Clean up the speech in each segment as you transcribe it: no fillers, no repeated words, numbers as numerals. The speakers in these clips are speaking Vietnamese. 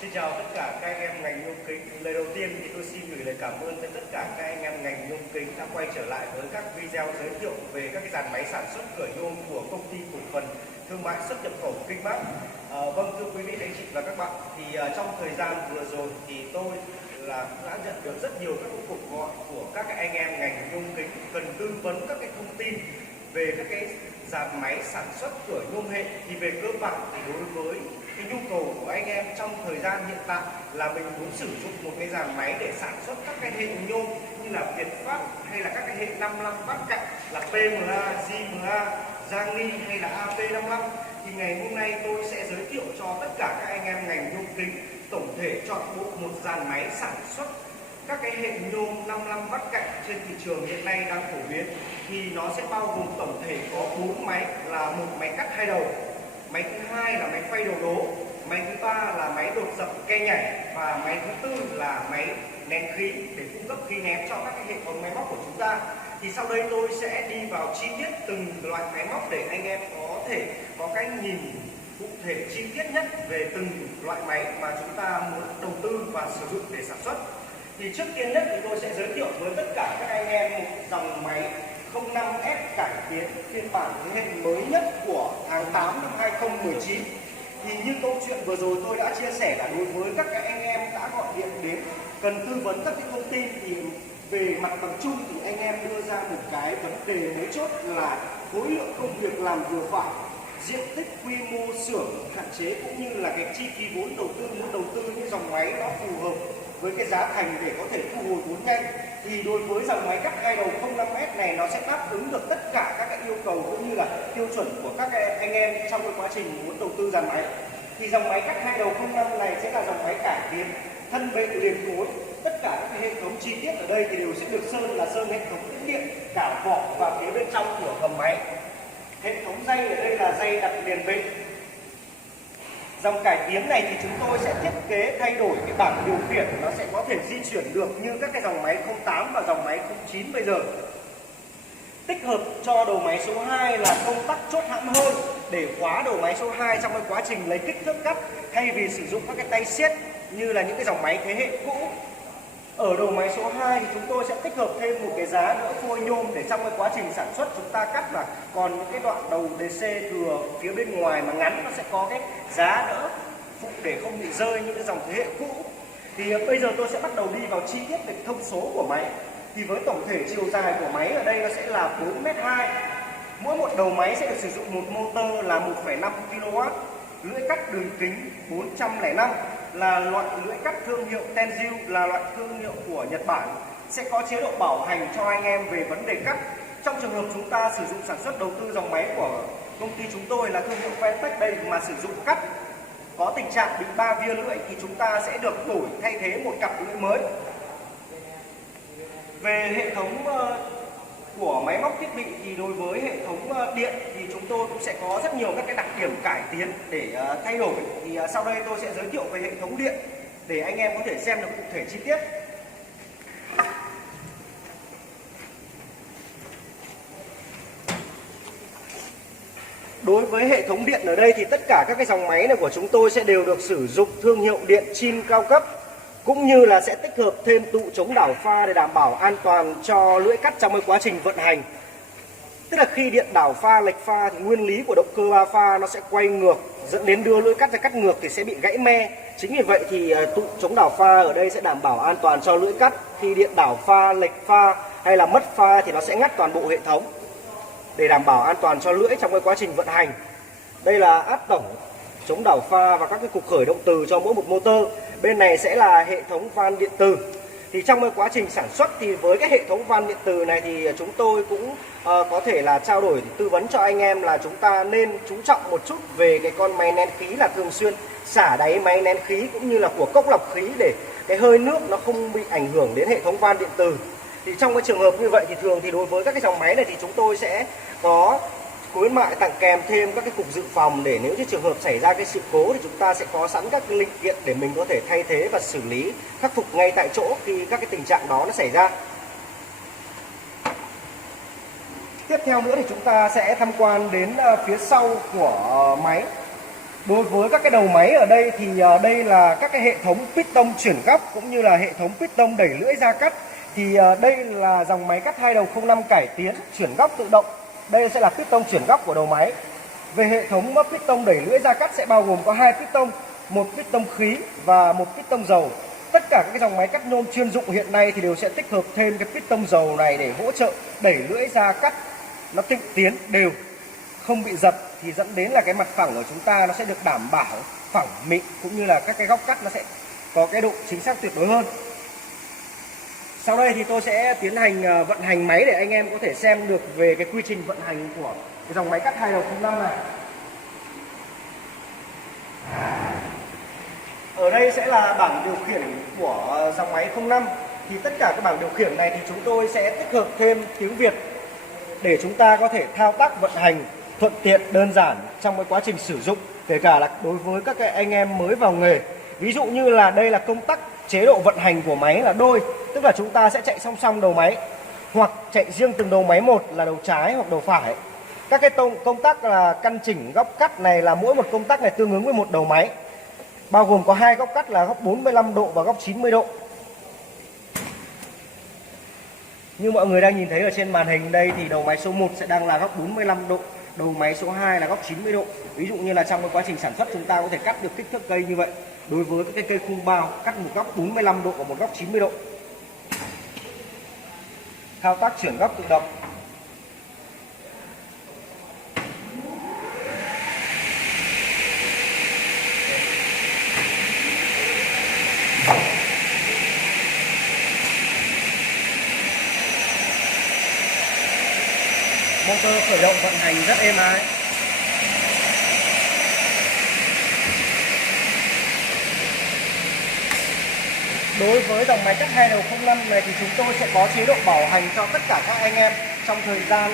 Xin chào tất cả các anh em ngành nhôm kính. Lời đầu tiên thì tôi xin gửi lời cảm ơn tới tất cả các anh em ngành nhôm kính đã quay trở lại với các video giới thiệu về các cái dàn máy sản xuất cửa nhôm của công ty cổ phần thương mại xuất nhập khẩu Kinh Bắc. Vâng, thưa quý vị, anh chị và các bạn, thì trong thời gian vừa rồi thì tôi đã nhận được rất nhiều các cuộc gọi của các anh em ngành nhôm kính cần tư vấn các cái thông tin về các cái dàn máy sản xuất cửa nhôm hệ. Thì về cơ bản thì đối với cái nhu cầu của anh em trong thời gian hiện tại là mình muốn sử dụng một cái dàn máy để sản xuất các cái hệ nhôm như là Việt Pháp hay là các cái hệ 55 Bắc Cạnh là PMA, JMA, Giang hay là AP55, thì ngày hôm nay tôi sẽ giới thiệu cho tất cả các anh em ngành nhôm kính tổng thể chọn bộ một dàn máy sản xuất các cái hệ nhôm 55 Bắc Cạnh trên thị trường hiện nay đang phổ biến. Thì nó sẽ bao gồm tổng thể có 4 máy, là một máy cắt hai đầu, máy thứ hai là máy phay đầu đố, máy thứ ba là máy đột dập ke nhảy, và máy thứ tư là máy nén khí để cung cấp khí nén cho các cái hệ thống máy móc của chúng ta. Thì sau đây tôi sẽ đi vào chi tiết từng loại máy móc để anh em có thể có cái nhìn cụ thể chi tiết nhất về từng loại máy mà chúng ta muốn đầu tư và sử dụng để sản xuất. Thì trước tiên nhất thì tôi sẽ giới thiệu với tất cả các anh em một dòng máy 05S cải tiến phiên bản thế hệ mới nhất của tháng 8 năm 2019. Thì như câu chuyện vừa rồi tôi đã chia sẻ là đối với các anh em đã gọi điện đến cần tư vấn các cái thông tin, thì về mặt bằng chung thì anh em đưa ra một cái vấn đề mấu chốt là khối lượng công việc làm vừa phải, diện tích quy mô xưởng hạn chế, cũng như là cái chi phí vốn đầu tư, muốn đầu tư những dòng máy nó phù hợp với cái giá thành để có thể thu hồi vốn nhanh. Thì đối với dòng máy cắt hai đầu 05S này, nó sẽ đáp ứng được tất cả các cái yêu cầu cũng như là tiêu chuẩn của các anh em trong cái quá trình muốn đầu tư dàn máy. Thì dòng máy cắt hai đầu 05 này sẽ là dòng máy cải tiến thân bệ liền khối. Tất cả các hệ thống chi tiết ở đây thì đều sẽ được sơn là sơn hệ thống tĩnh điện, cả vỏ và phía bên trong của hầm máy. Hệ thống dây ở đây là dây đặt liền bệ. Dòng cải tiến này thì chúng tôi sẽ thiết kế thay đổi cái bảng điều khiển, nó sẽ có thể di chuyển được như các cái dòng máy 08 và dòng máy 09 bây giờ. Tích hợp cho đầu máy số 2 là công tắc chốt hãm hơi để khóa đầu máy số 2 trong cái quá trình lấy kích thước cắt, thay vì sử dụng các cái tay siết như là những cái dòng máy thế hệ cũ. Ở đầu máy số 2 thì chúng tôi sẽ tích hợp thêm một cái giá đỡ phôi nhôm để trong cái quá trình sản xuất chúng ta cắt là còn những cái đoạn đầu DC thừa phía bên ngoài mà ngắn, nó sẽ có cái giá đỡ phụ để không bị rơi như cái dòng thế hệ cũ. Thì bây giờ tôi sẽ bắt đầu đi vào chi tiết về thông số của máy. Thì với tổng thể chiều dài của máy ở đây nó sẽ là 4m2. Mỗi một đầu máy sẽ được sử dụng một motor là 1,5 kW, lưỡi cắt đường kính 405, là loại lưỡi cắt thương hiệu Tenju, là loại thương hiệu của Nhật Bản. Sẽ có chế độ bảo hành cho anh em về vấn đề cắt. Trong trường hợp chúng ta sử dụng sản xuất đầu tư dòng máy của công ty chúng tôi là thương hiệu Ventec đây mà sử dụng cắt có tình trạng bị ba vía lưỡi thì chúng ta sẽ được đổi thay thế một cặp lưỡi mới. Về hệ thống của máy móc thiết bị thì đối với hệ thống điện thì chúng tôi cũng sẽ có rất nhiều các cái đặc điểm cải tiến để thay đổi. Thì sau đây tôi sẽ giới thiệu về hệ thống điện để anh em có thể xem được cụ thể chi tiết. Đối với hệ thống điện ở đây thì tất cả các cái dòng máy này của chúng tôi sẽ đều được sử dụng thương hiệu điện Chin cao cấp, cũng như là sẽ tích hợp thêm tụ chống đảo pha để đảm bảo an toàn cho lưỡi cắt trong cái quá trình vận hành. Tức là khi điện đảo pha, lệch pha thì nguyên lý của động cơ ba pha nó sẽ quay ngược, dẫn đến đưa lưỡi cắt ra cắt ngược thì sẽ bị gãy me. Chính vì vậy thì tụ chống đảo pha ở đây sẽ đảm bảo an toàn cho lưỡi cắt. Khi điện đảo pha, lệch pha hay là mất pha thì nó sẽ ngắt toàn bộ hệ thống để đảm bảo an toàn cho lưỡi trong cái quá trình vận hành. Đây là áp tổng, chống đảo pha và các cái cục khởi động từ cho mỗi một motor. Bên này sẽ là hệ thống van điện từ. Thì trong cái quá trình sản xuất thì với cái hệ thống van điện từ này thì chúng tôi cũng có thể là trao đổi tư vấn cho anh em là chúng ta nên chú trọng một chút về cái con máy nén khí, là thường xuyên xả đáy máy nén khí cũng như là của cốc lọc khí để cái hơi nước nó không bị ảnh hưởng đến hệ thống van điện từ. Thì trong cái trường hợp như vậy thì thường thì đối với các cái dòng máy này thì chúng tôi sẽ có khuyến mại tặng kèm thêm các cái cục dự phòng, để nếu như trường hợp xảy ra cái sự cố thì chúng ta sẽ có sẵn các cái linh kiện để mình có thể thay thế và xử lý, khắc phục ngay tại chỗ khi các cái tình trạng đó nó xảy ra. Tiếp theo nữa thì chúng ta sẽ tham quan đến phía sau của máy. Đối với các cái đầu máy ở đây thì đây là các cái hệ thống piston chuyển góc cũng như là hệ thống piston đẩy lưỡi ra cắt. Thì đây là dòng máy cắt 2 đầu 05 cải tiến chuyển góc tự động. Đây sẽ là piston chuyển góc của đầu máy. Về hệ thống piston đẩy lưỡi ra cắt sẽ bao gồm có 2 piston, một piston khí và một piston dầu. Tất cả các dòng máy cắt nhôm chuyên dụng hiện nay thì đều sẽ tích hợp thêm cái piston dầu này để hỗ trợ đẩy lưỡi ra cắt nó tịnh tiến đều, không bị giật, thì dẫn đến là cái mặt phẳng của chúng ta nó sẽ được đảm bảo phẳng mịn, cũng như là các cái góc cắt nó sẽ có cái độ chính xác tuyệt đối hơn. Sau đây thì tôi sẽ tiến hành vận hành máy để anh em có thể xem được về cái quy trình vận hành của cái dòng máy cắt 2 đầu 05 này. Ở đây sẽ là bảng điều khiển của dòng máy 05. Thì tất cả các bảng điều khiển này thì chúng tôi sẽ tích hợp thêm tiếng Việt để chúng ta có thể thao tác vận hành thuận tiện, đơn giản trong cái quá trình sử dụng, kể cả là đối với các cái anh em mới vào nghề. Ví dụ như là đây là công tắc chế độ vận hành của máy là đôi, tức là chúng ta sẽ chạy song song đầu máy, hoặc chạy riêng từng đầu máy một là đầu trái hoặc đầu phải. Các cái công tắc là căn chỉnh góc cắt này là mỗi một công tắc này tương ứng với một đầu máy, bao gồm có 2 góc cắt là góc 45 độ và góc 90 độ. Như mọi người đang nhìn thấy ở trên màn hình đây thì đầu máy số 1 sẽ đang là góc 45 độ, đầu máy số 2 là góc 90 độ. Ví dụ như là trong cái quá trình sản xuất chúng ta có thể cắt được kích thước cây như vậy. Đối với các cái cây khung bao, cắt một góc 45 độ và một góc 90 độ. Thao tác chuyển góc tự động. Motor khởi động vận hành rất êm ái. Đối với dòng máy cắt 2 đầu 05 này thì chúng tôi sẽ có chế độ bảo hành cho tất cả các anh em trong thời gian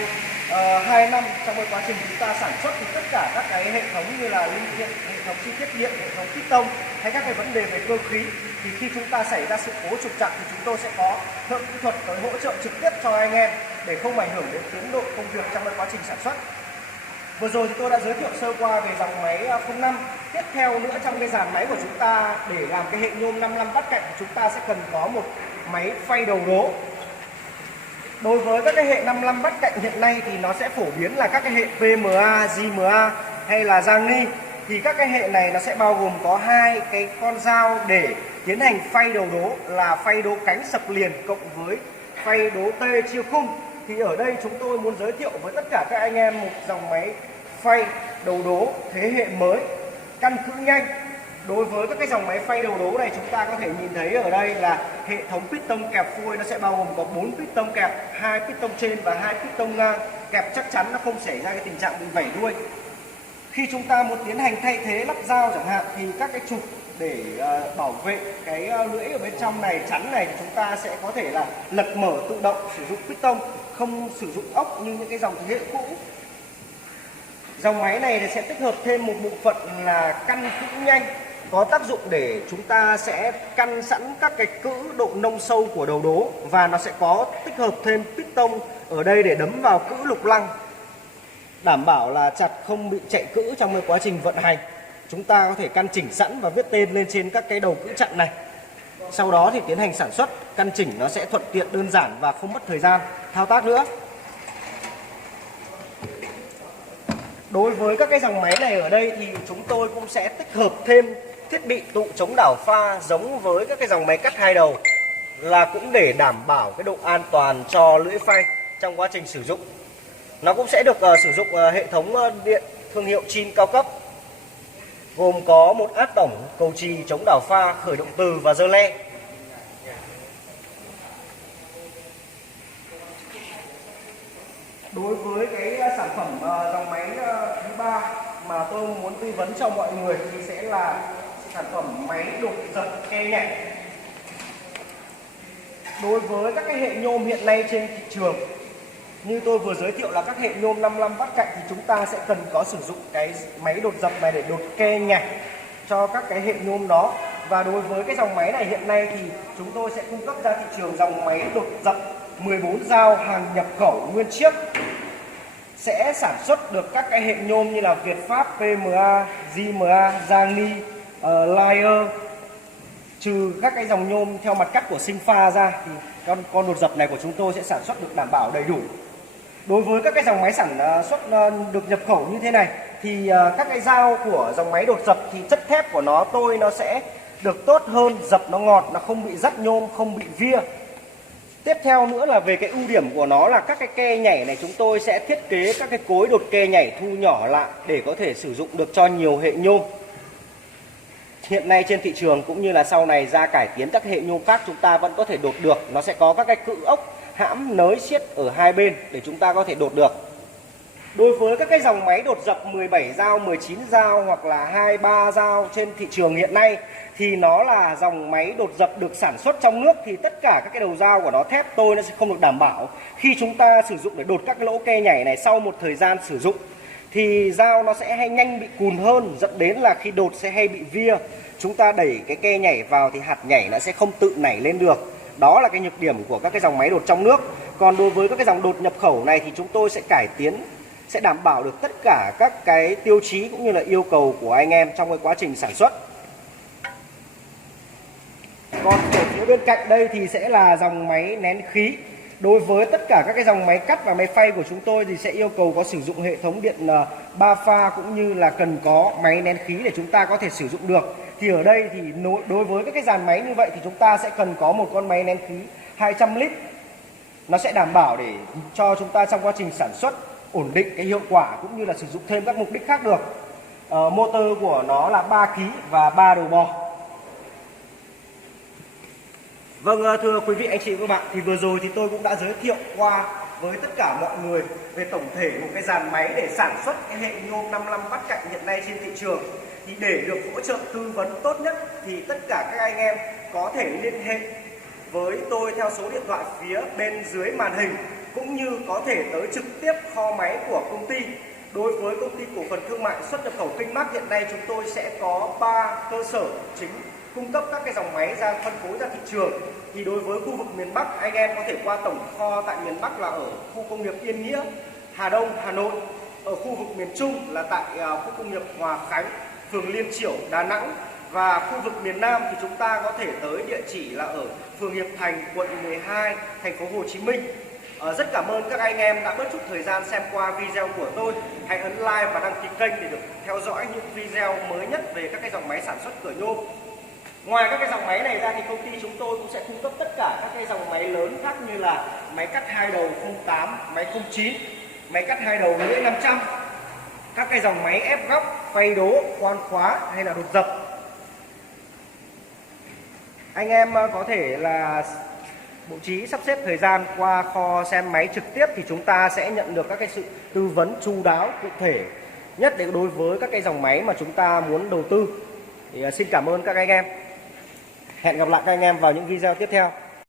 2 năm. Trong cái quá trình chúng ta sản xuất thì tất cả các cái hệ thống như là linh kiện, hệ thống chi tiết điện, hệ thống piston hay các cái vấn đề về cơ khí, thì khi chúng ta xảy ra sự cố trục trặc thì chúng tôi sẽ có thợ kỹ thuật tới hỗ trợ trực tiếp cho anh em để không ảnh hưởng đến tiến độ công việc trong cái quá trình sản xuất. Vừa rồi thì tôi đã giới thiệu sơ qua về dòng máy 05. Tiếp theo nữa trong cái dàn máy của chúng ta để làm cái hệ nhôm 55 vắt cạnh, chúng ta sẽ cần có một máy phay đầu đố. Đối với các cái hệ 55 vắt cạnh hiện nay thì nó sẽ phổ biến là các cái hệ PMA, JMA hay là Giang. Thì các cái hệ này nó sẽ bao gồm có 2 cái con dao để tiến hành phay đầu đố, là phay đố cánh sập liền cộng với phay đố tê chia khung. Thì ở đây chúng tôi muốn giới thiệu với tất cả các anh em một dòng máy phay đầu đố thế hệ mới, căn cữ nhanh. Đối với các cái dòng máy phay đầu đố này, chúng ta có thể nhìn thấy ở đây là hệ thống piston kẹp phôi nó sẽ bao gồm có 4 piston kẹp, 2 piston trên và 2 piston ngang. Kẹp chắc chắn nó không xảy ra cái tình trạng bị vẩy đuôi. Khi chúng ta muốn tiến hành thay thế lắp dao chẳng hạn thì các cái trục để bảo vệ cái lưỡi ở bên trong này, chắn này, thì chúng ta sẽ có thể là lật mở tự động, sử dụng piston, không sử dụng ốc như những cái dòng thế hệ cũ. Dòng máy này sẽ tích hợp thêm một bộ phận là căn cữ nhanh, có tác dụng để chúng ta sẽ căn sẵn các cái cữ độ nông sâu của đầu đố, và nó sẽ có tích hợp thêm piston ở đây để đấm vào cữ lục lăng, đảm bảo là chặt không bị chạy cữ trong cái quá trình vận hành. Chúng ta có thể căn chỉnh sẵn và viết tên lên trên các cái đầu cữ chặn này. Sau đó thì tiến hành sản xuất, căn chỉnh nó sẽ thuận tiện, đơn giản và không mất thời gian thao tác nữa. Đối với các cái dòng máy này ở đây thì chúng tôi cũng sẽ tích hợp thêm thiết bị tụ chống đảo pha giống với các cái dòng máy cắt 2 đầu, là cũng để đảm bảo cái độ an toàn cho lưỡi phay trong quá trình sử dụng. Nó cũng sẽ được sử dụng hệ thống điện thương hiệu Chin cao cấp, gồm có một át tổng, cầu chì, chống đảo pha, khởi động từ và dơ le. Đối với cái sản phẩm dòng máy thứ 3 mà tôi muốn tư vấn cho mọi người thì sẽ là sản phẩm máy đột giật ke nhạy. Đối với các cái hệ nhôm hiện nay trên thị trường, như tôi vừa giới thiệu là các hệ nhôm 55 vắt cạnh, thì chúng ta sẽ cần có sử dụng cái máy đột dập này để đột ke nhảy cho các cái hệ nhôm đó. Và đối với cái dòng máy này hiện nay thì chúng tôi sẽ cung cấp ra thị trường dòng máy đột dập 14 dao hàng nhập khẩu nguyên chiếc, sẽ sản xuất được các cái hệ nhôm như là Việt Pháp, PMA, JMA, Giang Layer, trừ các cái dòng nhôm theo mặt cắt của Sinh-Pha ra thì con đột dập này của chúng tôi sẽ sản xuất được đảm bảo đầy đủ. Đối với các cái dòng máy sản xuất được nhập khẩu như thế này thì các cái dao của dòng máy đột dập thì chất thép của nó sẽ được tốt hơn, dập nó ngọt, nó không bị rắt nhôm, không bị via. Tiếp theo nữa là về cái ưu điểm của nó là các cái ke nhảy này chúng tôi sẽ thiết kế các cái cối đột ke nhảy thu nhỏ lại để có thể sử dụng được cho nhiều hệ nhôm. Hiện nay trên thị trường cũng như là sau này ra cải tiến các hệ nhôm khác chúng ta vẫn có thể đột được. Nó sẽ có các cái cự ốc hãm nới siết ở hai bên để chúng ta có thể đột được. Đối với các cái dòng máy đột dập 17 dao, 19 dao hoặc là 23 dao trên thị trường hiện nay thì nó là dòng máy đột dập được sản xuất trong nước, thì tất cả các cái đầu dao của nó thép nó sẽ không được đảm bảo. Khi chúng ta sử dụng để đột các cái lỗ ke nhảy này, sau một thời gian sử dụng thì dao nó sẽ hay nhanh bị cùn hơn, dẫn đến là khi đột sẽ hay bị via. Chúng ta đẩy cái ke nhảy vào thì hạt nhảy nó sẽ không tự nảy lên được. Đó là cái nhược điểm của các cái dòng máy đột trong nước. Còn đối với các cái dòng đột nhập khẩu này thì chúng tôi sẽ cải tiến, sẽ đảm bảo được tất cả các cái tiêu chí cũng như là yêu cầu của anh em trong cái quá trình sản xuất. Còn ở phía bên cạnh đây thì sẽ là dòng máy nén khí. Đối với tất cả các cái dòng máy cắt và máy phay của chúng tôi thì sẽ yêu cầu có sử dụng hệ thống điện 3 pha cũng như là cần có máy nén khí để chúng ta có thể sử dụng được. Thì ở đây thì đối với các cái dàn máy như vậy thì chúng ta sẽ cần có một con máy nén khí 200 lít. Nó sẽ đảm bảo để cho chúng ta trong quá trình sản xuất ổn định cái hiệu quả cũng như là sử dụng thêm các mục đích khác được. Motor của nó là 3 kg và 3 đầu bò. Vâng, thưa quý vị anh chị và các bạn, thì vừa rồi thì tôi cũng đã giới thiệu qua với tất cả mọi người về tổng thể một cái dàn máy để sản xuất cái hệ nhôm 55 vắt cạnh hiện nay trên thị trường. Thì để được hỗ trợ tư vấn tốt nhất thì tất cả các anh em có thể liên hệ với tôi theo số điện thoại phía bên dưới màn hình, cũng như có thể tới trực tiếp kho máy của công ty. Đối với công ty cổ phần thương mại xuất nhập khẩu Kinh-Mác hiện nay chúng tôi sẽ có 3 cơ sở chính cung cấp các cái dòng máy ra phân phối ra thị trường. Thì đối với khu vực miền Bắc, anh em có thể qua tổng kho tại miền Bắc là ở khu công nghiệp Yên Nghĩa, Hà Đông, Hà Nội. Ở khu vực miền Trung là tại khu công nghiệp Hòa Khánh, phường Liên Chiểu, Đà Nẵng. Và khu vực miền Nam thì chúng ta có thể tới địa chỉ là ở phường Hiệp Thành, quận 12, thành phố Hồ Chí Minh. Rất cảm ơn các anh em đã bớt chút thời gian xem qua video của tôi. Hãy ấn like và đăng ký kênh để được theo dõi những video mới nhất về các cái dòng máy sản xuất cửa nhôm. Ngoài các cái dòng máy này ra thì công ty chúng tôi cũng sẽ cung cấp tất cả các cái dòng máy lớn khác như là máy cắt hai đầu 08, máy 09, máy cắt hai đầu lưỡi 500, các cái dòng máy ép góc, phay đố, khoan khóa hay là đột dập. Anh em có thể là bố trí sắp xếp thời gian qua kho xem máy trực tiếp thì chúng ta sẽ nhận được các cái sự tư vấn chu đáo cụ thể nhất để đối với các cái dòng máy mà chúng ta muốn đầu tư. Thì xin cảm ơn các anh em. Hẹn gặp lại các anh em vào những video tiếp theo.